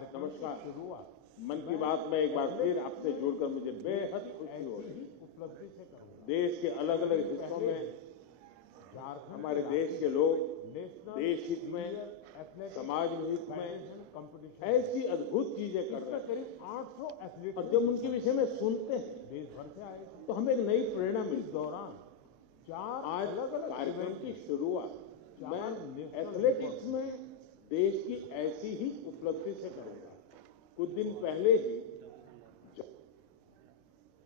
कार्यक्रम नमस्कार। की शुरुआत मन की बात में एक बार फिर आपसे जुड़कर मुझे बेहद खुशी हो रही है। उपलब्धि से करूंगा। देश के अलग अलग हिस्सों में झारखंड हमारे देश के लोग नेशनल देश हित में, एथलेटिक्स समाज हित में फेडरेशन कंपटीशन ऐसी अद्भुत चीजें कर रहे इसमें हैं करीब 800 एथलीट और जब उनके विषय में सुनते हैं देश भर से आए थे। तो हमें एक नई प्रेरणा इस मिलती है। दौरान 4 आज अलग अलग कार्यक्रम की शुरुआत मैं नेशनल एथलेटिक्स में देश की ऐसी ही उपलब्धि से करूंगा। कुछ दिन पहले ही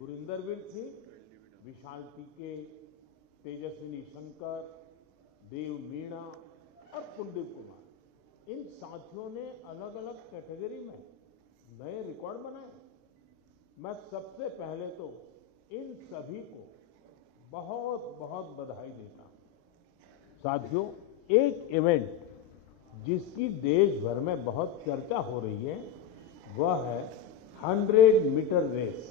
गुरिंदरवीर सिंह, विशाल टीके, तेजस्विनी शंकर, देव मीणा और कुलदीप कुमार, इन साथियों ने अलग अलग कैटेगरी में नए रिकॉर्ड बनाए। मैं सबसे पहले तो इन सभी को बहुत बहुत बधाई देता हूं। साथियों, एक इवेंट जिसकी देश भर में बहुत चर्चा हो रही है वह है 100 मीटर रेस,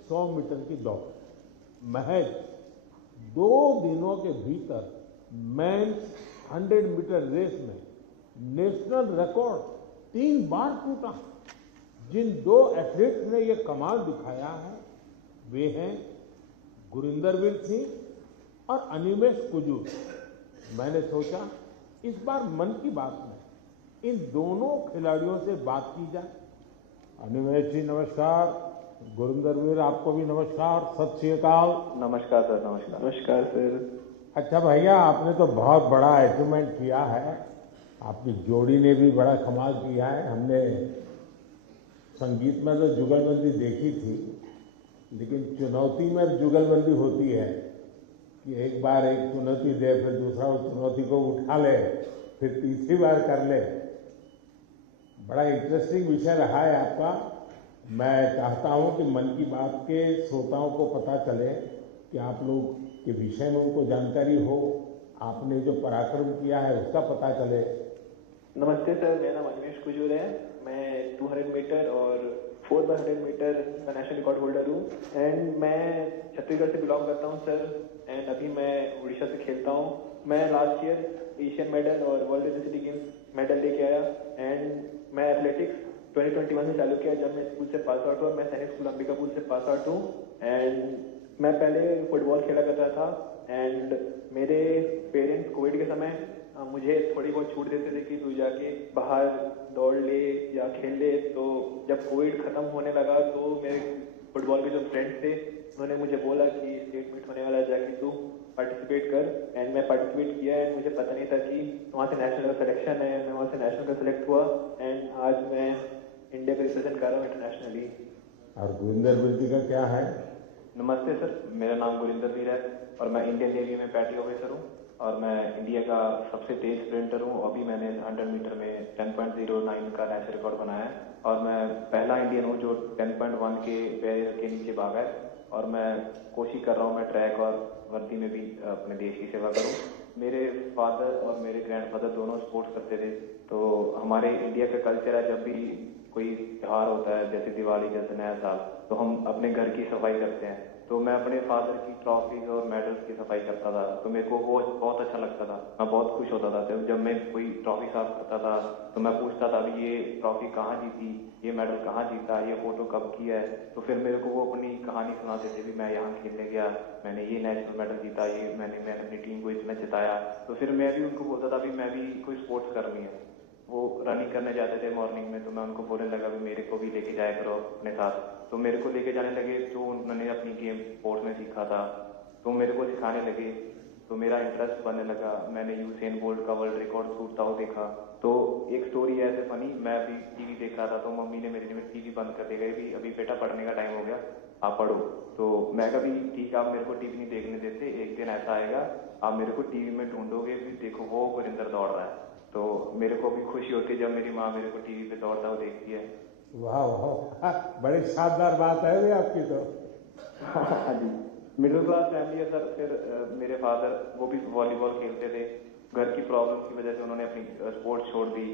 100 मीटर की दौड़। महज 2 दिनों के भीतर मेंस 100 मीटर रेस में नेशनल रिकॉर्ड 3 बार टूटा। जिन 2 एथलीट्स ने ये कमाल दिखाया है वे हैं गुरिंदरवीर सिंह और अनिमेष कुजूर। मैंने सोचा इस बार मन की बात में इन दोनों खिलाड़ियों से बात की जाए। अनिमेष जी नमस्कार, गुरिंदरवीर आपको भी नमस्कार, सत श्री अकाल। नमस्कार सर। नमस्कार। नमस्कार सर। अच्छा भैया, आपने तो बहुत बड़ा अचीवमेंट किया है, आपकी जोड़ी ने भी बड़ा कमाल किया है। हमने संगीत में तो जुगलबंदी देखी थी, लेकिन चुनौती में जुगलबंदी होती है कि एक बार एक चुनौती दे, फिर दूसरा उस चुनौती को उठा ले, फिर तीसरी बार कर ले। बड़ा इंटरेस्टिंग विषय रहा है आपका। मैं चाहता हूं कि मन की बात के श्रोताओं को पता चले कि आप लोग के विषय में उनको जानकारी हो, आपने जो पराक्रम किया है उसका पता चले। नमस्ते सर, मेरा नाम अनिमेष कुजूर है। मैं 200 मीटर और 4x100 मीटर का नेशनल रिकॉर्ड होल्डर हूँ एंड मैं छत्तीसगढ़ से बिलोंग करता हूँ सर। एंड अभी मैं उड़ीसा से खेलता हूँ। मैं लास्ट ईयर एशियन मेडल और वर्ल्ड यूनिवर्सिटी गेम्स मेडल लेके आया एंड मैं एथलेटिक्स 2021 में चालू किया जब मैं स्कूल से पास आउट हुआ। मैं सैनिक स्कूल अंबिकापुर से पास आउट हूँ एंड मैं पहले फुटबॉल खेला करता था एंड मेरे पेरेंट्स कोविड के समय मुझे थोड़ी बहुत छूट देते थे कि तू जाके बाहर दौड़ ले या खेल ले। तो जब कोविड खत्म होने लगा तो मेरे फुटबॉल के जो फ्रेंड्स थे उन्होंने मुझे बोला कि स्टेट मीट होने वाला है, जाके तू पार्टिसिपेट कर। एंड मैं पार्टिसिपेट किया एंड मुझे पता नहीं था कि वहाँ से नेशनल का सिलेक्शन है। मैं वहाँ से नेशनल का सिलेक्ट हुआ एंड आज मैं इंडिया का रिप्रेजेंट कर रहा हूँ इंटरनेशनली। और गुरिंदरवीर जी का क्या है? नमस्ते सर, मेरा नाम गुरिंदरवीर है और मैं इंडियन नेवी में पैट्री ऑफिसर हूँ और मैं इंडिया का सबसे तेज स्प्रिंटर हूँ। अभी मैंने 100 मीटर में 10.09 का नेशनल रिकॉर्ड बनाया है और मैं पहला इंडियन हूँ जो 10.1 के बैरियर के नीचे भागा है। और मैं कोशिश कर रहा हूँ मैं ट्रैक और वर्दी में भी अपने देश की सेवा करूँ। मेरे फादर और मेरे ग्रैंडफादर दोनों स्पोर्ट्स करते थे, तो हमारे इंडिया का कल्चर है जब भी कोई त्यौहार होता है जैसे दिवाली जैसे नया साल, तो हम अपने घर की सफाई करते हैं। तो मैं अपने फादर की ट्रॉफीज और मेडल्स की सफाई करता था, तो मेरे को वो बहुत अच्छा लगता था। मैं बहुत खुश होता था जब मैं कोई ट्रॉफी साफ करता था तो मैं पूछता था अभी ये ट्रॉफी कहाँ जीती, ये मेडल कहाँ जीता, ये फोटो कब किया है। तो फिर मेरे को वो अपनी कहानी सुनाते थे भी मैं यहाँ खेलने गया, मैंने ये नेशनल मेडल जीता, ये मैंने अपनी टीम को इसमें जिताया। तो फिर मैं भी उनको बोलता था भी मैं भी कोई स्पोर्ट्स करनी है। वो रनिंग करने जाते थे मॉर्निंग में, तो मैं उनको बोलने लगा भी मेरे को भी लेके जाया करो अपने साथ। तो मेरे को लेके जाने लगे, जो उन्होंने अपनी गेम स्पोर्ट्स में सीखा था तो मेरे को सिखाने लगे, तो मेरा इंटरेस्ट बनने लगा। मैंने यूसेन बोल्ट का वर्ल्ड रिकॉर्ड टूटता हुआ देखा। तो एक स्टोरी है ऐसे फनी, मैं अभी टीवी देख रहा था तो मम्मी ने मेरे लिए टीवी बंद कर दी गई भी अभी बेटा पढ़ने का टाइम हो गया, आप पढ़ो। तो मैं कभी ठीक आप मेरे को टीवी नहीं देखने देते, एक दिन ऐसा आएगा आप मेरे को टीवी में ढूंढोगे भी देखो वो गुरिंदर दौड़ रहा है। तो मेरे को भी खुशी होती है जब मेरी माँ मेरे को टीवी पे दौड़ता हुआ देखती है। वाह वाह, बड़ी शानदार बात है भी आपकी तो। हाँ जी, मिडिल क्लास फैमिली है सर। फिर मेरे फादर वो भी वॉलीबॉल खेलते थे, घर की प्रॉब्लम की वजह से उन्होंने अपनी स्पोर्ट्स छोड़ दी।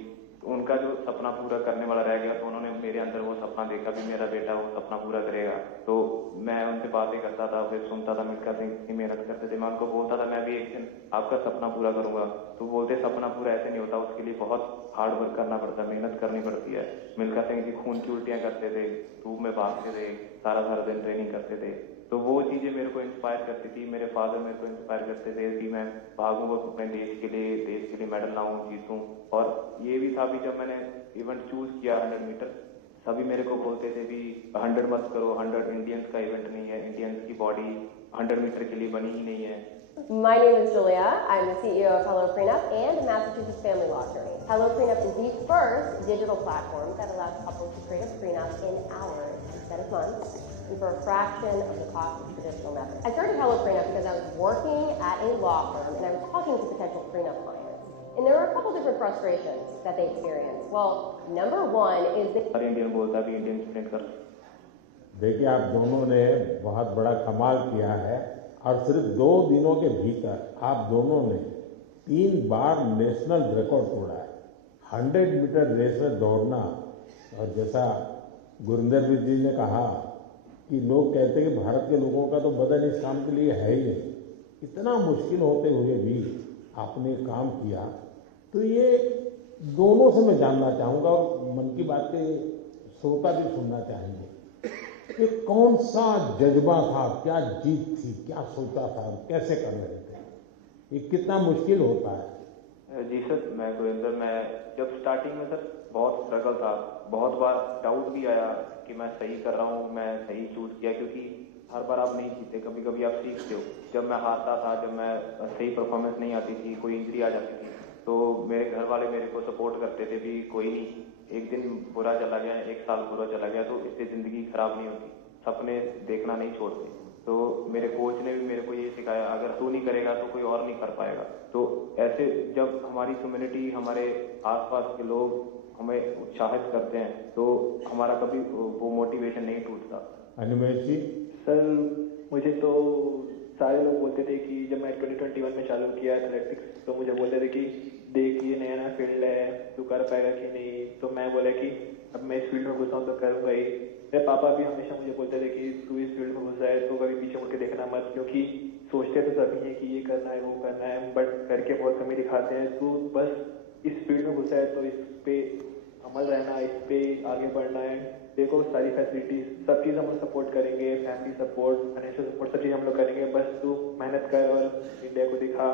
उनका जो सपना पूरा करने वाला रह गया, तो उन्होंने मेरे अंदर वो सपना देखा कि मेरा बेटा वो सपना पूरा करेगा। तो मैं उनसे बातें करता था, फिर सुनता था मिलकर कितनी मेहनत करते थे। मैं उनको बोलता था मैं भी एक दिन आपका सपना पूरा करूंगा। तो बोलते सपना पूरा ऐसे नहीं होता, उसके लिए बहुत हार्ड वर्क करना पड़ता है, मेहनत करनी पड़ती है। मिल्खा सिंह जी खून की उल्टियां करते थे, धूप में भागते थे, सारा दिन ट्रेनिंग करते थे। तो वो चीजें मेरे को इंस्पायर करती थी। मेरे फादर मेरे को इंस्पायर करते थे कि मैं भागूं अपने देश के लिए मेडल लाऊं, जीतूं। और ये भी था भी जब मैंने इवेंट चूज किया 100 मीटर, सभी मेरे को बोलते थे भी 100 मत करो, 100 इंडियंस का इवेंट नहीं है, इंडियंस की बॉडी 100 मीटर के लिए बनी ही नहीं है। My name is Julia. I'm the CEO of Hello Prenup and Massachusetts Family Law Attorney. Hello Prenup is the first digital platform that allows couples to create a prenup in hours instead of months and for a fraction of the cost of traditional methods. I started Hello Prenup because I was working at a law firm and I was talking to potential prenup clients. And there were a couple different frustrations that they experienced. Well, number one is that her Indian बोलता भी Indian print कर। देखिए, आप दोनों ने बहुत बड़ा कमाल किया है और सिर्फ 2 दिनों के भीतर आप दोनों ने 3 बार नेशनल रिकॉर्ड तोड़ा है। 100 मीटर रेस में दौड़ना, और जैसा गुरिंदर जी ने कहा कि लोग कहते हैं कि भारत के लोगों का तो बदन इस काम के लिए है ही नहीं, इतना मुश्किल होते हुए भी आपने काम किया। तो ये दोनों से मैं जानना चाहूँगा और मन की बात के श्रोता भी सुनना चाहेंगे कि कौन सा जज्बा था, क्या जीत थी, क्या सोचा था, कैसे कर रहे थे, ये कितना मुश्किल होता है? जी सर, मैं गुरिंदर, मैं जब स्टार्टिंग में सर बहुत स्ट्रगल था, बहुत बार डाउट भी आया कि मैं सही कर रहा हूँ, मैं सही चूज किया, क्योंकि हर बार आप नहीं जीते, कभी कभी आप सीखते हो। जब मैं हारता था, जब मैं सही परफॉर्मेंस नहीं आती थी, कोई इंजरी आ जाती थी, तो मेरे घर वाले मेरे को सपोर्ट करते थे भी कोई नहीं, एक दिन बुरा चला गया, 1 साल बुरा चला गया तो इससे जिंदगी खराब नहीं होती, सपने देखना नहीं छोड़ते। तो मेरे कोच ने भी मेरे को ये सिखाया, अगर तू नहीं करेगा तो कोई और नहीं कर पाएगा। तो ऐसे जब हमारी कम्युनिटी, हमारे आसपास के लोग हमें उत्साहित करते हैं, तो हमारा कभी वो मोटिवेशन नहीं टूटता। अनिमेश जी? सर, मुझे तो सारे लोग बोलते थे कि जब मैं 2021 में चालू किया एथलेटिक्स, तो मुझे बोलते थे कि देख ये नया फील्ड है, तू कर पाएगा कि नहीं। तो मैं बोला कि अब मैं इस फील्ड में घुसा हूँ तो करूँगा ही। मेरे पापा भी हमेशा मुझे बोलते थे कि तू इस फील्ड में घुसा है तो कभी पीछे मुड़ के देखना मत, क्योंकि सोचते तो सभी हैं कि ये करना है वो करना है, बट करके बहुत कमी दिखाते हैं। तू बस इस फील्ड में घुसा है तो इस पे अमल रहना, इस पे आगे बढ़ना है। देखो सारी फैसिलिटीज, सब चीज़ हम लोग सपोर्ट करेंगे, फैमिली सपोर्ट, फाइनेंशियल सपोर्ट, सब चीज़ हम लोग करेंगे। बस तू मेहनत कर और इंडिया को दिखा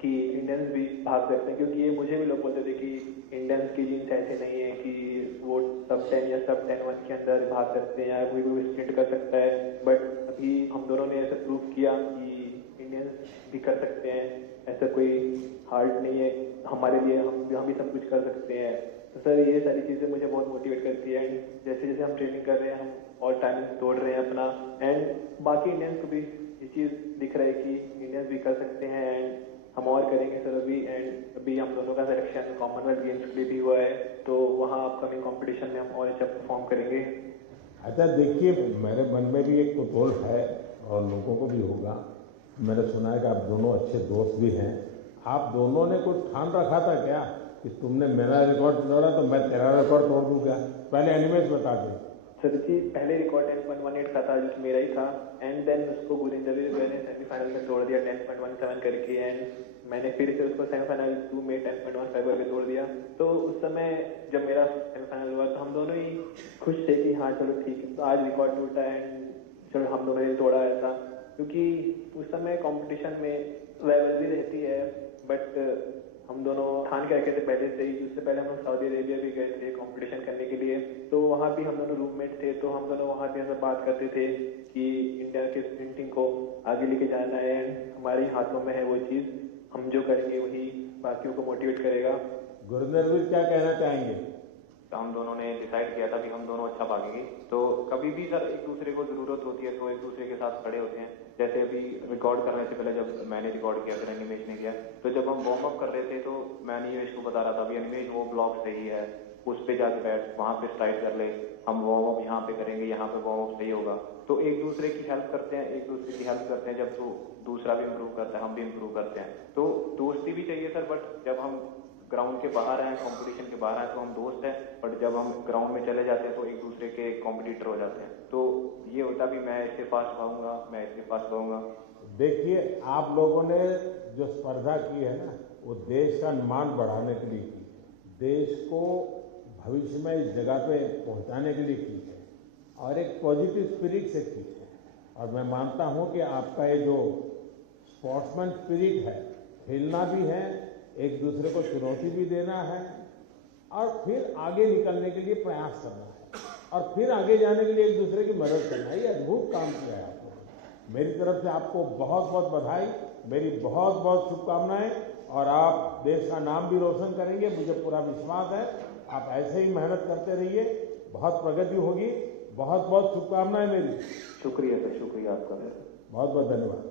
कि इंडियंस भी भाग सकते हैं, क्योंकि ये मुझे भी लोग बोलते थे कि इंडियंस की जीन्स ऐसे नहीं है कि वो सब 10 या सब 10-1 के अंदर भाग सकते हैं या कोई भी स्प्रिंट कर सकता है। बट अभी हम दोनों ने ऐसा प्रूव किया कि इंडियंस भी कर सकते हैं, ऐसा कोई हार्ड नहीं है हमारे लिए, हम भी सब कुछ कर सकते हैं। तो सर ये सारी चीज़ें मुझे बहुत मोटिवेट करती है। एंड जैसे जैसे हम ट्रेनिंग कर रहे हैं, हम और टाइम दौड़ रहे हैं अपना, एंड बाकी इंडियंस को भी ये चीज़ दिख रहा है कि इंडियंस भी कर सकते हैं, एंड हम और करेंगे सर अभी। एंड अभी हम दोनों का सिलेक्शन कॉमनवेल्थ गेम्स के लिए भी हुआ है, तो वहाँ अपकमिंग कंपटीशन में हम और अच्छा परफॉर्म करेंगे। अच्छा, देखिए, मेरे मन में भी एक कुतूहल है और लोगों को भी होगा। मैंने सुना है कि आप दोनों अच्छे दोस्त भी हैं। आप दोनों ने कुछ ठान रखा था क्या कि तुमने मेरा रिकॉर्ड तोड़ा तो मैं तेरा रिकॉर्ड तोड़ दूंगा? पहले एनिमेश बता दें। सर जी, पहले रिकॉर्ड 10.18 का था, जो मेरा ही था, एंड देन उसको गुरिंदर ने सेमीफाइनल में तोड़ दिया 10.17 करके, एंड मैंने फिर से उसको सेमीफाइनल 2 में 10.15 करके तोड़ दिया। तो उस समय जब मेरा सेमीफाइनल हुआ तो हम दोनों ही खुश थे कि हाँ चलो ठीक है, तो आज रिकॉर्ड टूटा है, चलो हम दोनों ने तोड़ा ऐसा, क्योंकि उस समय कॉम्पिटिशन में राइवलरी रहती है। बट हम दोनों ठान के रखे थे पहले से ही। उससे पहले हम लोग सऊदी अरेबिया भी गए थे कंपटीशन करने के लिए, तो वहाँ भी हम दोनों रूममेट थे, तो हम दोनों वहाँ भी ऐसा बात करते थे कि इंडिया के स्प्रिंटिंग को आगे लेके जाना है, हमारे हाथों में है वो चीज़, हम जो करेंगे वही बाकियों को मोटिवेट करेगा। गुरिंदर भी क्या कहना चाहेंगे? तो हम दोनों ने डिसाइड किया था कि हम दोनों अच्छा भागेंगे। तो कभी भी सर एक दूसरे को जरूरत होती है तो एक दूसरे के साथ खड़े होते हैं। जैसे अभी रिकॉर्ड करने से पहले जब मैंने रिकॉर्ड किया फिर अनिमेश ने किया, तो जब हम वार्म अप कर रहे थे तो मैं अनिमेश को बता रहा था, अभी अनिमेश वो ब्लॉक सही है, उस पे जाके बैठ, वहाँ पे स्ट्राइक कर ले, हम वार्म अप यहाँ पे करेंगे, यहाँ पे वार्म अप सही होगा। तो एक दूसरे की हेल्प करते हैं, एक दूसरे की हेल्प करते हैं। जब तो दूसरा भी इम्प्रूव करता है, हम भी इम्प्रूव करते हैं। तो दोस्ती भी चाहिए सर, बट जब हम ग्राउंड के बाहर हैं, कंपटीशन के बाहर हैं तो हम दोस्त हैं, बट जब हम ग्राउंड में चले जाते हैं तो एक दूसरे के कॉम्पिटिटर हो जाते हैं। तो ये होता भी मैं इससे फास्ट भागूंगा, मैं इससे फास्ट भागूंगा। देखिए, आप लोगों ने जो स्पर्धा की है ना, वो देश का मान बढ़ाने के लिए की है, देश को भविष्य में इस जगह पे पहुंचाने के लिए की है और एक पॉजिटिव स्पिरिट से की है। और मैं मानता हूं कि आपका ये जो स्पोर्ट्समैन स्पिरिट है, खेलना भी है, एक दूसरे को चुनौती भी देना है और फिर आगे निकलने के लिए प्रयास करना है और फिर आगे जाने के लिए एक दूसरे की मदद करना है, ये अद्भुत काम किया है आपको। मेरी तरफ से आपको बहुत बहुत बधाई, मेरी बहुत बहुत शुभकामनाएं और आप देश का नाम भी रोशन करेंगे, मुझे पूरा विश्वास है। आप ऐसे ही मेहनत करते रहिए, बहुत प्रगति होगी। बहुत बहुत शुभकामनाएं मेरी। शुक्रिया सर, शुक्रिया आपका, बहुत बहुत धन्यवाद।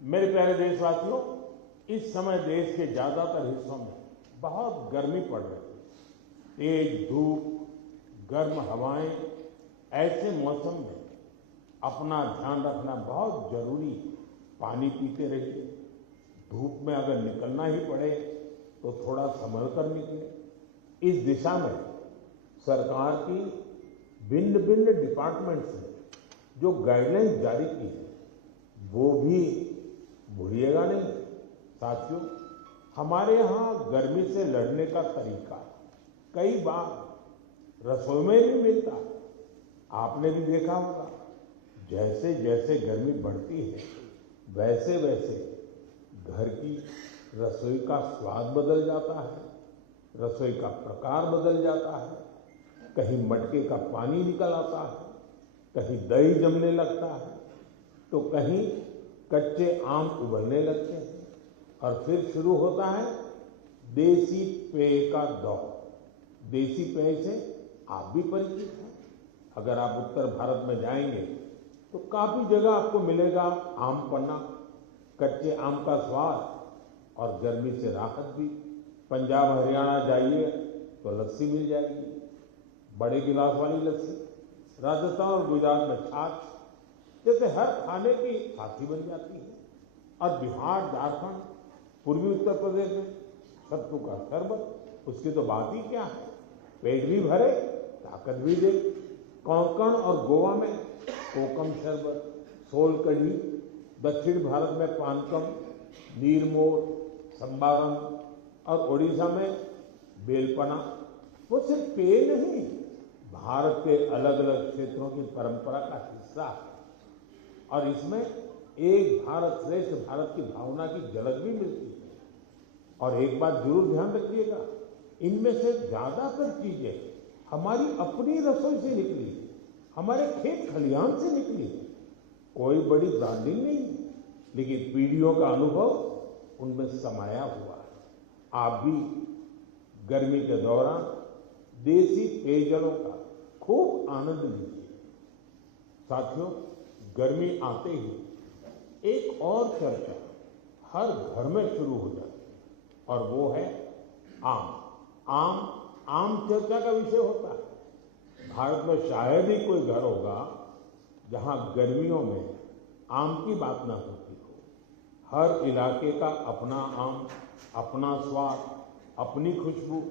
मेरे प्यारे देशवासियों, इस समय देश के ज्यादातर हिस्सों में बहुत गर्मी पड़ रही है, तेज धूप, गर्म हवाएं। ऐसे मौसम में अपना ध्यान रखना बहुत जरूरी है। पानी पीते रहिए, धूप में अगर निकलना ही पड़े तो थोड़ा संभल कर निकले। इस दिशा में सरकार की भिन्न भिन्न डिपार्टमेंट्स ने जो गाइडलाइंस जारी की है वो भी भूलिएगा नहीं। साथियों, हमारे यहाँ गर्मी से लड़ने का तरीका कई बार रसोई में भी मिलता है। आपने भी देखा होगा, जैसे जैसे गर्मी बढ़ती है वैसे वैसे घर की रसोई का स्वाद बदल जाता है, रसोई का प्रकार बदल जाता है। कहीं मटके का पानी निकल आता है, कहीं दही जमने लगता है, तो कहीं कच्चे आम उबलने लगते हैं और फिर शुरू होता है देसी पेय का दौर। देसी पेय से आप भी परिचित हैं। अगर आप उत्तर भारत में जाएंगे तो काफी जगह आपको मिलेगा आम पन्ना, कच्चे आम का स्वाद और गर्मी से राहत भी। पंजाब हरियाणा जाइए तो लस्सी मिल जाएगी, बड़े गिलास वाली लस्सी। राजस्थान और गुजरात में छाछ जैसे हर खाने की साथी बन जाती है। और बिहार, झारखंड, पूर्वी उत्तर प्रदेश में सत्तू का शरबत, उसकी तो बात ही क्या है, पेट भी भरे ताकत भी दे। कोंकण और गोवा में कोकम शरबत, सोल कढ़ी, दक्षिण भारत में पानकम, नीरमोर, संबारम और ओडिशा में बेलपना। वो सिर्फ पेय नहीं, भारत के अलग अलग क्षेत्रों की परंपरा का हिस्सा है और इसमें एक भारत श्रेष्ठ भारत की भावना की झलक भी मिलती है। और एक बात जरूर ध्यान रखिएगा, इनमें से ज्यादातर चीजें हमारी अपनी रसोई से निकली, हमारे खेत खलिहान से निकली। कोई बड़ी ब्रांडिंग नहीं है, लेकिन पीढ़ियों का अनुभव उनमें समाया हुआ है। आप भी गर्मी के दौरान देसी पेयजलों का खूब आनंद लीजिए। साथियों, गर्मी आते ही एक और चर्चा हर घर में शुरू हो जाती है और वो है आम चर्चा का विषय होता है। भारत में शायद ही कोई घर होगा जहां गर्मियों में आम की बात ना होती हो। हर इलाके का अपना आम, अपना स्वाद, अपनी खुशबू।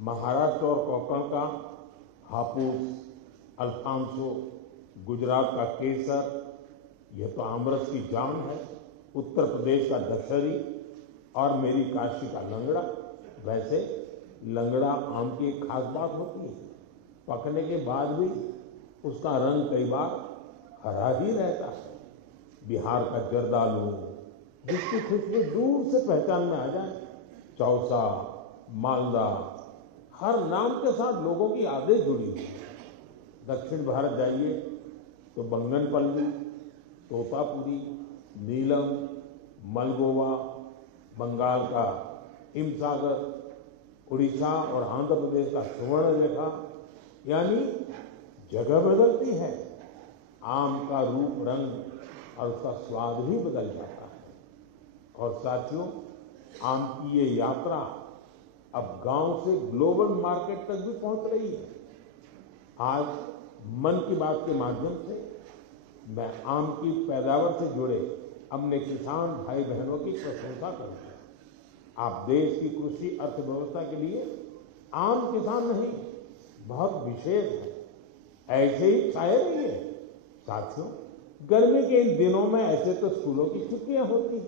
महाराष्ट्र और कोंकण का हापुस, अल्फांसो, गुजरात का केसर, यह तो आमरस की जान है। उत्तर प्रदेश का दशहरी और मेरी काशी का लंगड़ा। वैसे लंगड़ा आम की एक खास बात होती है, पकने के बाद भी उसका रंग कई बार हरा ही रहता है। बिहार का जर्दालू, जिसकी खुशबू दूर से पहचान में आ जाए। चौसा, मालदा, हर नाम के साथ लोगों की यादें जुड़ी हुई हैं। दक्षिण भारत जाइए तो बंगनपल्ली, तोतापुरी, नीलम, मलगोवा, बंगाल का हिमसागर, उड़ीसा और आंध्र प्रदेश का सुवर्णरेखा। यानी जगह बदलती है, आम का रूप, रंग और उसका स्वाद भी बदल जाता है। और साथियों, आम की ये यात्रा अब गांव से ग्लोबल मार्केट तक भी पहुंच रही है। आज मन की बात के माध्यम से मैं आम की पैदावार से जुड़े अपने किसान भाई बहनों की प्रशंसा करूंगा। आप देश की कृषि अर्थव्यवस्था के लिए आम किसान नहीं, बहुत विशेष है। ऐसे ही शायद ही है। साथियों, गर्मी के इन दिनों में ऐसे तो स्कूलों की छुट्टियां होती हैं,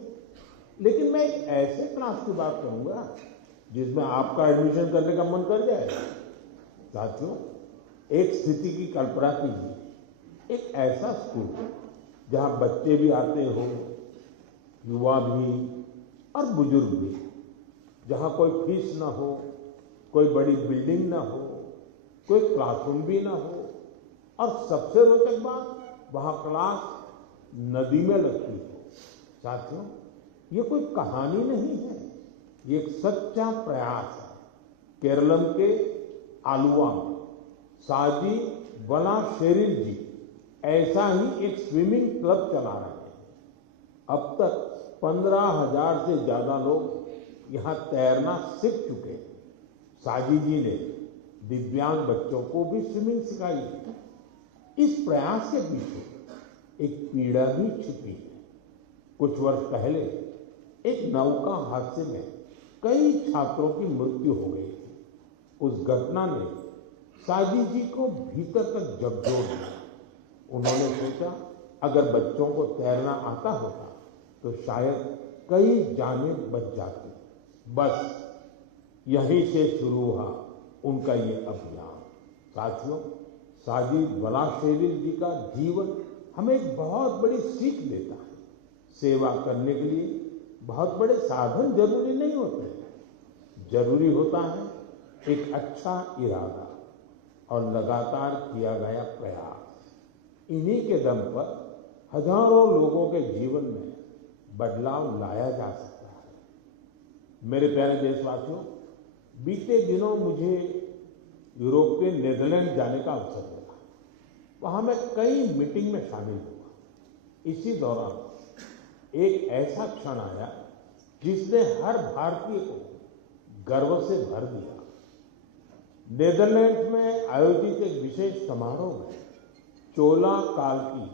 लेकिन मैं एक ऐसे क्लास की बात करूंगा जिसमें आपका एडमिशन करने का मन कर जाए। साथियों, एक स्थिति की कल्पना कीजिए, एक ऐसा स्कूल जहां बच्चे भी आते हो, युवा भी और बुजुर्ग भी, जहां कोई फीस ना हो, कोई बड़ी बिल्डिंग ना हो, कोई क्लासरूम भी ना हो, और सबसे रोचक बात, वहां क्लास नदी में लगती हो। साथियों, ये कोई कहानी नहीं है, ये एक सच्चा प्रयास है। केरलम के आलुवा में साजी वलाशेरिल जी ऐसा ही एक स्विमिंग क्लब चला रहे हैं। अब तक 15,000 से ज्यादा लोग यहाँ तैरना सीख चुके हैं। साजी जी ने दिव्यांग बच्चों को भी स्विमिंग सिखाई है। इस प्रयास के पीछे एक पीड़ा भी छिपी है। कुछ वर्ष पहले एक नौका हादसे में कई छात्रों की मृत्यु हो गई थी। उस घटना ने साजी जी को भीतर तक झकझोर दिया। उन्होंने सोचा, अगर बच्चों को तैरना आता होता तो शायद कई जानें बच जाती। बस यहीं से शुरू हुआ उनका ये अभियान। साथियों, साजी वलाशेरिल जी का जीवन हमें एक बहुत बड़ी सीख देता है। सेवा करने के लिए बहुत बड़े साधन जरूरी नहीं होते, जरूरी होता है एक अच्छा इरादा और लगातार किया गया प्रयास। इन्हीं के दम पर हजारों लोगों के जीवन में बदलाव लाया जा सकता है। मेरे प्यारे देशवासियों, बीते दिनों मुझे यूरोप के नीदरलैंड जाने का अवसर मिला। वहां मैं कई मीटिंग में शामिल हुआ। इसी दौरान एक ऐसा क्षण आया जिसने हर भारतीय को गर्व से भर दिया। नीदरलैंड्स में आयोजित एक विशेष समारोह में चोला काल की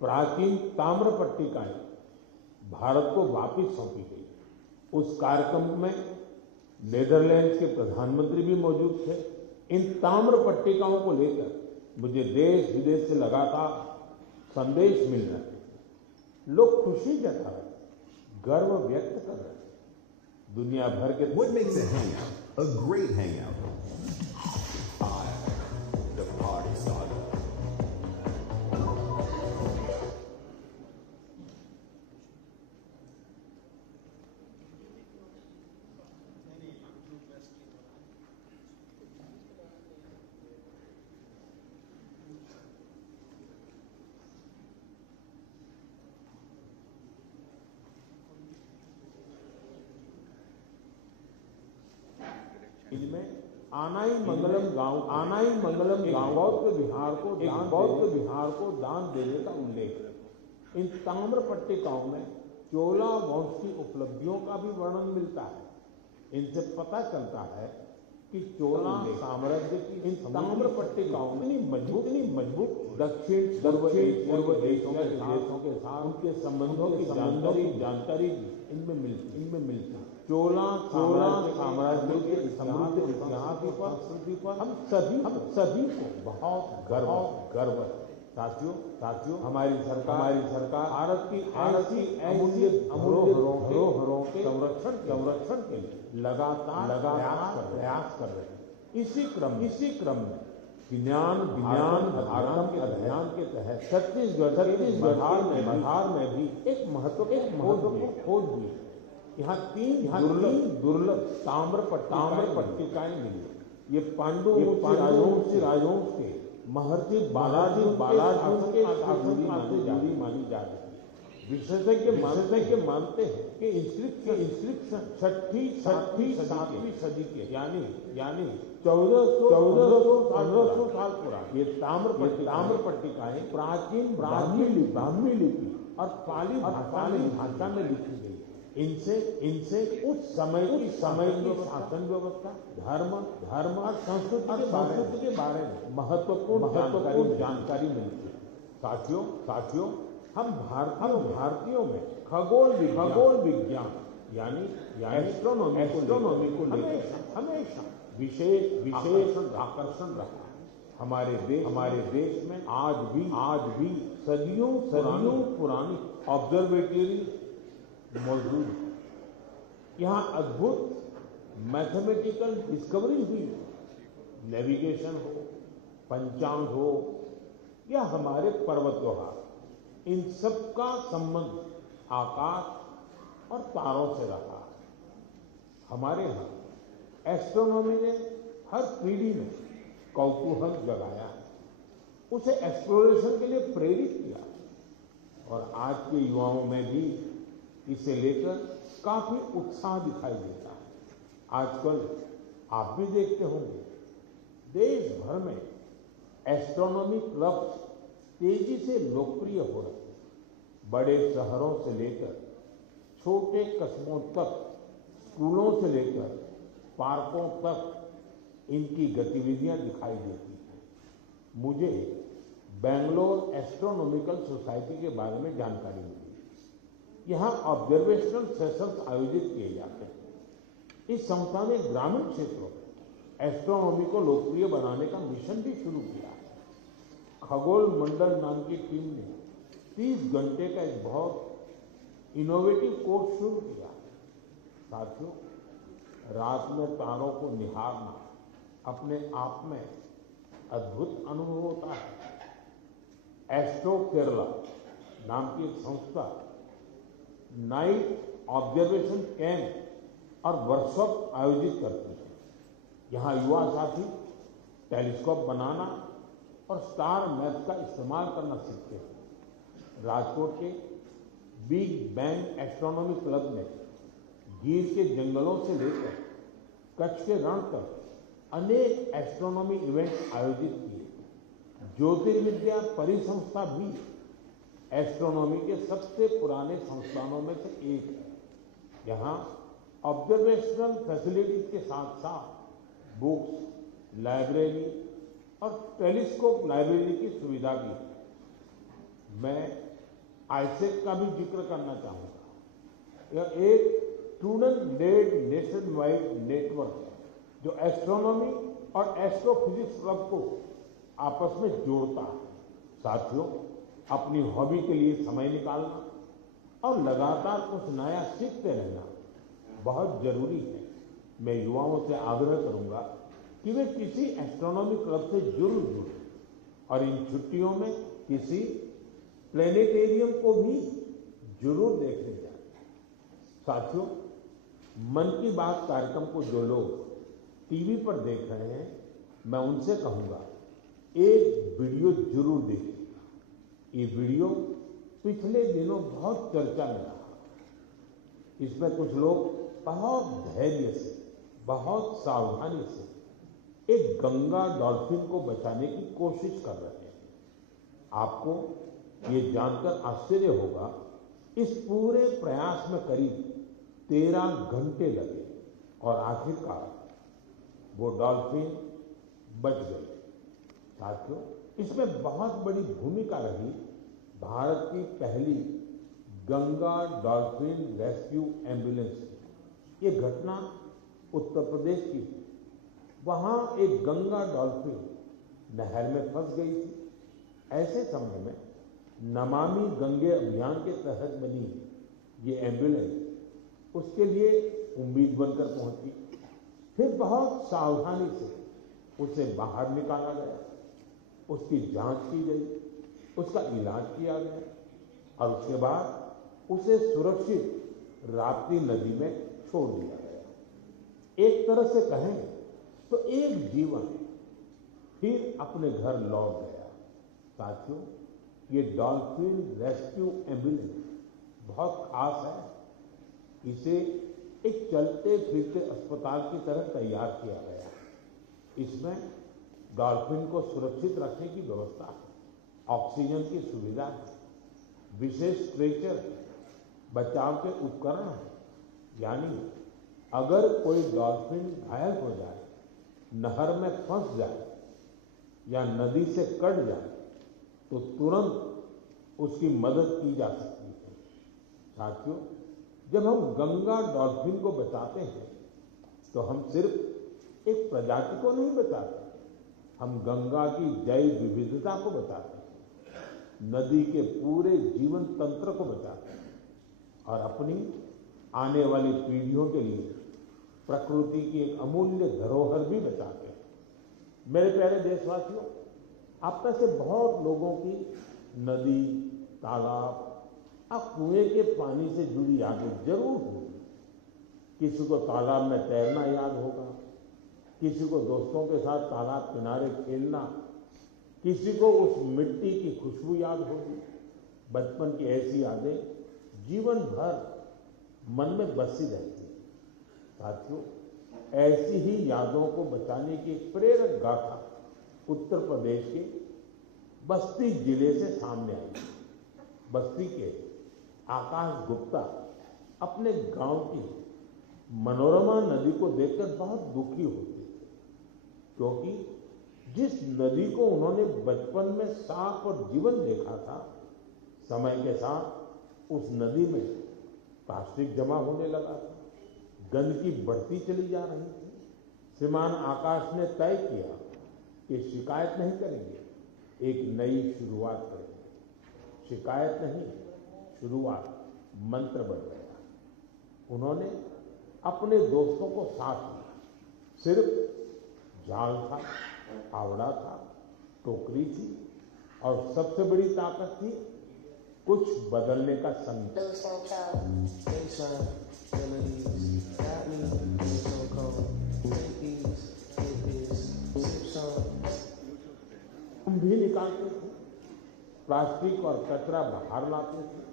प्राचीन ताम्र पट्टिकाएं भारत को वापस सौंपी गई। उस कार्यक्रम में नीदरलैंड्स के प्रधानमंत्री भी मौजूद थे। इन ताम्र पट्टिकाओं को लेकर मुझे देश विदेश से लगातार संदेश मिल रहे थे। लोग खुशी जता रहे, गर्व व्यक्त कर रहे थे। दुनिया भर के What makes a hangout a great hangout? The Party Saga. इसमें आनाई मंगलम गांव बौद्ध विहार को दान देने का उल्लेख है। इन ताम्र पट्टिकाओं में चोला वंश की उपलब्धियों का भी वर्णन मिलता है। इनसे पता चलता है कि चोला साम्राज्य की इन ताम्र पट्टिकाओं में इतनी मजबूत दक्षिण पूर्व देशों के साथ उनके संबंधों की जानकारी इनमें मिलती है। चोला साम्राज्य के समृद्ध इतिहास पर संस्कृति पर हम सभी को बहुत गर्व है। साथियों, हमारी सरकार भारत की ऐसी अमूल्य धरोहरों के संरक्षण के लिए लगातार प्रयास कर रहे हैं। इसी क्रम में ज्ञान भारत के अभियान के तहत छत्तीसगढ़ बिहार में भी एक महत्वपूर्ण खोज हुई। यहाँ तीन दुर्लभ ताम्र पट्टिकाएं मिली। ये पांडु राजवंश के महर्षि बालाजी के शासन से जारी मानी जा रही है। विशेषज्ञ मानते हैं कि इंस्क्रिप्शन छठी सातवीं सदी के यानी 1400 साल पुरानी ये ताम्र पट्टिकाएं प्राचीन ब्राह्मी लिपि और पाली भाषा में लिखी गई। इनसे उस समय की शासन व्यवस्था, धर्म और संस्कृति के बारे में महत्वपूर्ण जानकारी मिलती है। साथियों, हम भारतीयों में खगोल विज्ञान यानी एस्ट्रोनॉमी को लेकर हमेशा विशेष आकर्षण रहा। हमारे देश में आज भी सदियों पुरानी ऑब्जर्वेटरी मौजूद है। यहाँ अद्भुत मैथमेटिकल डिस्कवरी हुई। नेविगेशन हो, पंचांग हो या हमारे पर्व त्योहार, इन सब का संबंध आकाश और तारों से रहा। हमारे यहाँ एस्ट्रोनॉमी ने हर पीढ़ी में कौतूहल जगाया, उसे एक्सप्लोरेशन के लिए प्रेरित किया और आज के युवाओं में भी इसे लेकर काफी उत्साह दिखाई देता है। आजकल आप भी देखते होंगे देश भर में एस्ट्रोनॉमी क्लब्स तेजी से लोकप्रिय हो रहे हैं। बड़े शहरों से लेकर छोटे कस्बों तक, स्कूलों से लेकर पार्कों तक इनकी गतिविधियां दिखाई देती हैं। मुझे बेंगलोर एस्ट्रोनॉमिकल सोसाइटी के बारे में जानकारी मिली। यहाँ ऑब्जर्वेशनल सेशंस आयोजित किए जाते हैं। इस संस्था ने ग्रामीण क्षेत्रों में एस्ट्रोनॉमी को लोकप्रिय बनाने का मिशन भी शुरू किया है। खगोल मंडल नाम की टीम ने 30 घंटे का एक बहुत इनोवेटिव कोर्स शुरू किया। साथियों, रात में तारों को निहारना अपने आप में अद्भुत अनुभव होता है। एस्ट्रो केरला नाम की एक संस्था नाइट ऑब्जर्वेशन कैंप और वर्कशॉप आयोजित करती है। यहाँ युवा साथी टेलीस्कोप बनाना और स्टार मैथ का इस्तेमाल करना सीखते हैं। राजकोट के बिग बैंग एस्ट्रोनॉमी क्लब ने गिर के जंगलों से लेकर कच्छ के रण तक अनेक एस्ट्रोनॉमी इवेंट्स आयोजित किए। ज्योतिर्विद्या परिसंस्था भी एस्ट्रोनॉमी के सबसे पुराने संस्थानों में से एक है। यहाँ ऑब्जर्वेशनल फैसिलिटीज के साथ साथ बुक्स, लाइब्रेरी और टेलीस्कोप लाइब्रेरी की सुविधा भी है। मैं आईसेक का भी जिक्र करना चाहूंगा। यह एक student led nationwide network है जो एस्ट्रोनॉमी और एस्ट्रोफिजिक्स क्लब को आपस में जोड़ता है। साथियों, अपनी हॉबी के लिए समय निकालना और लगातार कुछ नया सीखते रहना बहुत जरूरी है। मैं युवाओं से आग्रह करूंगा कि वे किसी एस्ट्रोनॉमी क्लब से जरूर जुड़ें और इन छुट्टियों में किसी प्लेनेटेरियम को भी जरूर देखने जाएं। साथियों, मन की बात कार्यक्रम को जो लोग टीवी पर देख रहे हैं, मैं उनसे कहूंगा एक वीडियो जरूर देखें। ये वीडियो पिछले दिनों बहुत चर्चा में रहा। इसमें कुछ लोग बहुत धैर्य से, बहुत सावधानी से एक गंगा डॉल्फिन को बचाने की कोशिश कर रहे हैं। आपको ये जानकर आश्चर्य होगा, इस पूरे प्रयास में करीब 13 घंटे लगे और आखिरकार वो डॉल्फिन बच गई। साथियों, इसमें बहुत बड़ी भूमिका रही भारत की पहली गंगा डॉल्फिन रेस्क्यू एम्बुलेंस की। ये घटना उत्तर प्रदेश की थी। वहां एक गंगा डॉल्फिन नहर में फंस गई थी। ऐसे समय में नमामि गंगे अभियान के तहत बनी ये एम्बुलेंस उसके लिए उम्मीद बनकर पहुंची। फिर बहुत सावधानी से उसे बाहर निकाला गया, उसकी जांच की गई, उसका इलाज किया गया और उसके बाद उसे सुरक्षित राप्ती नदी में छोड़ दिया गया। एक तरह से कहें तो एक जीवन फिर अपने घर लौट गया। साथियों, ये डॉल्फिन रेस्क्यू एम्बुलेंस बहुत खास है। इसे एक चलते फिरते अस्पताल की तरह तैयार किया गया। इसमें डॉल्फिन को सुरक्षित रखने की व्यवस्था है, ऑक्सीजन की सुविधा है, विशेष स्ट्रेचर, बचाव के उपकरण हैं। यानी अगर कोई डॉल्फिन घायल हो जाए, नहर में फंस जाए या नदी से कट जाए तो तुरंत उसकी मदद की जा सकती है। साथियों, जब हम गंगा डॉल्फिन को बचाते हैं तो हम सिर्फ एक प्रजाति को नहीं बचाते, हम गंगा की जैव विविधता को बचाते हैं, नदी के पूरे जीवन तंत्र को बचाते हैं और अपनी आने वाली पीढ़ियों के लिए प्रकृति की एक अमूल्य धरोहर भी बचाते हैं। मेरे प्यारे देशवासियों, आप में से बहुत लोगों की नदी, तालाब और कुएं के पानी से जुड़ी यादें जरूर होंगी। किसी को तालाब में तैरना याद होगा, किसी को दोस्तों के साथ तालाब किनारे खेलना, किसी को उस मिट्टी की खुशबू याद होगी। बचपन की ऐसी यादें जीवन भर मन में बसी रहती है। साथियों, ऐसी ही यादों को बचाने की एक प्रेरक गाथा उत्तर प्रदेश के बस्ती जिले से सामने आई। बस्ती के आकाश गुप्ता अपने गांव की मनोरमा नदी को देखकर बहुत दुखी होते थे, क्योंकि जिस नदी को उन्होंने बचपन में साफ और जीवन देखा था, समय के साथ उस नदी में प्लास्टिक जमा होने लगा था, गंदगी बढ़ती चली जा रही थी। श्रीमान आकाश ने तय किया कि शिकायत नहीं करेंगे, एक नई शुरुआत करेंगे। शिकायत नहीं, शुरुआत मंत्र बन गया। उन्होंने अपने दोस्तों को साथ लिया। सिर्फ जाल था, फावड़ा था, टोकरी थी और सबसे बड़ी ताकत थी कुछ बदलने का संकल्प। हम भी निकालते थे, प्लास्टिक और कचरा बाहर लाते थे।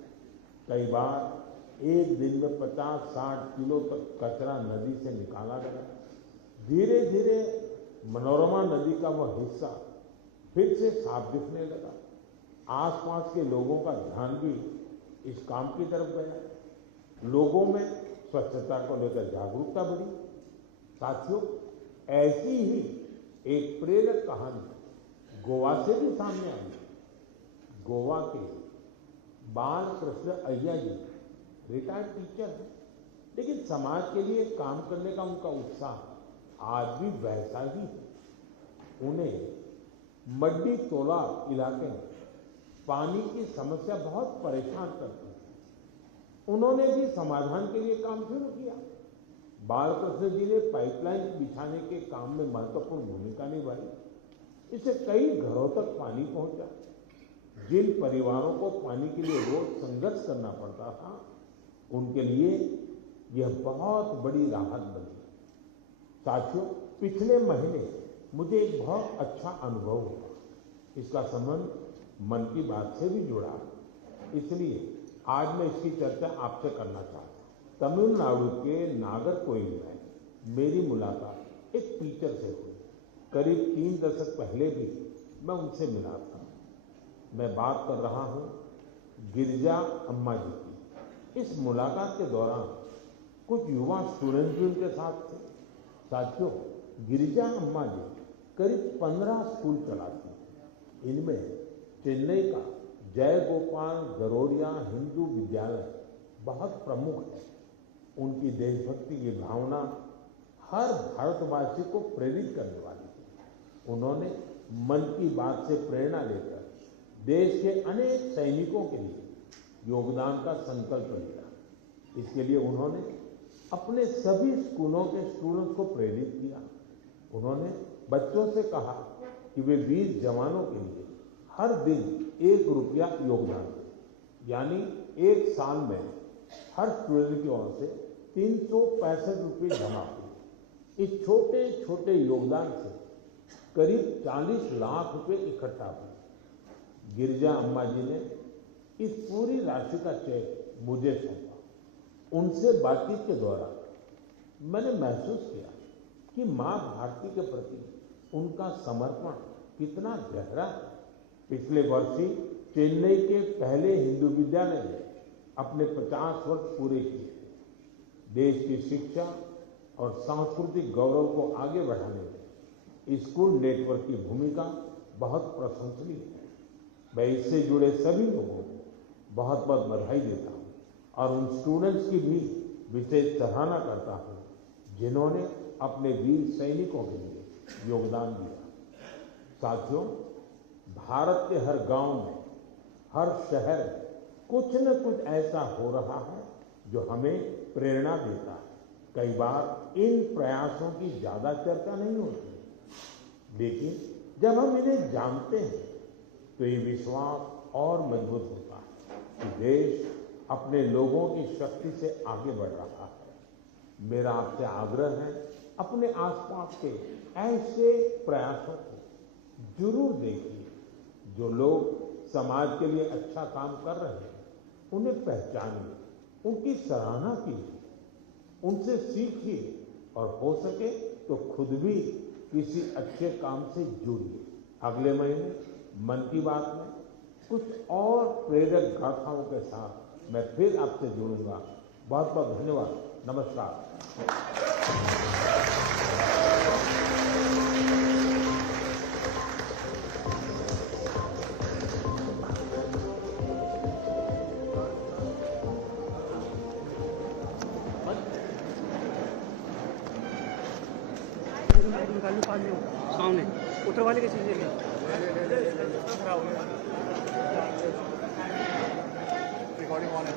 कई बार एक दिन में 50-60 किलो तक कचरा नदी से निकाला गया। धीरे धीरे मनोरमा नदी का वह हिस्सा फिर से साफ दिखने लगा। आसपास के लोगों का ध्यान भी इस काम की तरफ गया। लोगों में स्वच्छता को लेकर जागरूकता बढ़ी। साथियों, ऐसी ही एक प्रेरक कहानी गोवा से भी सामने आई। गोवा के बाल कृष्ण अय्या जी रिटायर्ड टीचर हैं, लेकिन समाज के लिए काम करने का उनका उत्साह आज भी वैसा ही है। उन्हें मड्डी तोला इलाके में पानी की समस्या बहुत परेशान करती है। उन्होंने भी समाधान के लिए काम शुरू किया। बालकृष्ण जी ने पाइपलाइन बिछाने के काम में महत्वपूर्ण भूमिका निभाई। इससे कई घरों तक पानी पहुंचा। जिन परिवारों को पानी के लिए रोज संघर्ष करना पड़ता था, उनके लिए यह बहुत बड़ी राहत बनी। साथियों, पिछले महीने मुझे एक बहुत अच्छा अनुभव हुआ। इसका संबंध मन की बात से भी जुड़ा, इसलिए आज मैं इसकी चर्चा आपसे करना चाहता हूँ। तमिलनाडु के नागरकोइल में मेरी मुलाकात एक टीचर से हुई। करीब 3 दशक पहले भी मैं उनसे मिला था। मैं बात कर रहा हूँ गिरिजा अम्मा जी की। इस मुलाकात के दौरान कुछ युवा स्टूडेंट भी उनके साथ थे। साथियों, गिरिजा अम्मा जी करीब 15 स्कूल चलाती। इनमें चेन्नई का जय गोपाल गरोडिया हिंदू विद्यालय बहुत प्रमुख है। उनकी देशभक्ति की भावना हर भारतवासी को प्रेरित करने वाली है। उन्होंने मन की बात से प्रेरणा लेकर देश के अनेक सैनिकों के लिए योगदान का संकल्प लिया। इसके लिए उन्होंने अपने सभी स्कूलों के स्टूडेंट्स को प्रेरित किया। उन्होंने बच्चों से कहा कि वे वीर जवानों के लिए हर दिन 1 रुपया योगदान दें, यानी एक साल में हर स्टूडेंट की ओर से 365 रुपये जमा हुए। इस छोटे छोटे योगदान से करीब 40 लाख रुपए इकट्ठा हुए। गिरिजा अम्मा जी ने इस पूरी राशि का चेक मुझे सौंपा। उनसे बातचीत के दौरान मैंने महसूस किया कि मां भारती के प्रति उनका समर्पण कितना गहरा है। पिछले वर्ष ही चेन्नई के पहले हिंदू विद्यालय ने अपने 50 वर्ष पूरे किए। देश की शिक्षा और सांस्कृतिक गौरव को आगे बढ़ाने में स्कूल नेटवर्क की भूमिका बहुत प्रशंसनीय है। मैं इससे जुड़े सभी लोगों को बहुत बहुत बधाई देता हूँ और उन स्टूडेंट्स की भी विशेष सराहना करता हूं जिन्होंने अपने वीर सैनिकों के लिए योगदान दिया। साथियों, भारत के हर गांव में, हर शहर में कुछ न कुछ ऐसा हो रहा है जो हमें प्रेरणा देता है। कई बार इन प्रयासों की ज्यादा चर्चा नहीं होती, लेकिन जब हम इन्हें जानते हैं तो ये विश्वास और मजबूत होता है कि देश अपने लोगों की शक्ति से आगे बढ़ रहा है। मेरा आपसे आग्रह है, अपने आसपास के ऐसे प्रयासों को जरूर देखिए। जो लोग समाज के लिए अच्छा काम कर रहे हैं उन्हें पहचानिए, उनकी सराहना कीजिए, उनसे सीखिए और हो सके तो खुद भी किसी अच्छे काम से जुड़िए। अगले महीने मन की बात में कुछ और प्रेरक गाथाओं के साथ मैं फिर आपसे जुड़ूंगा। बहुत बहुत धन्यवाद। नमस्कार। सामने ऊपर वाले की चीजें रिकॉर्डिंग ऑन है।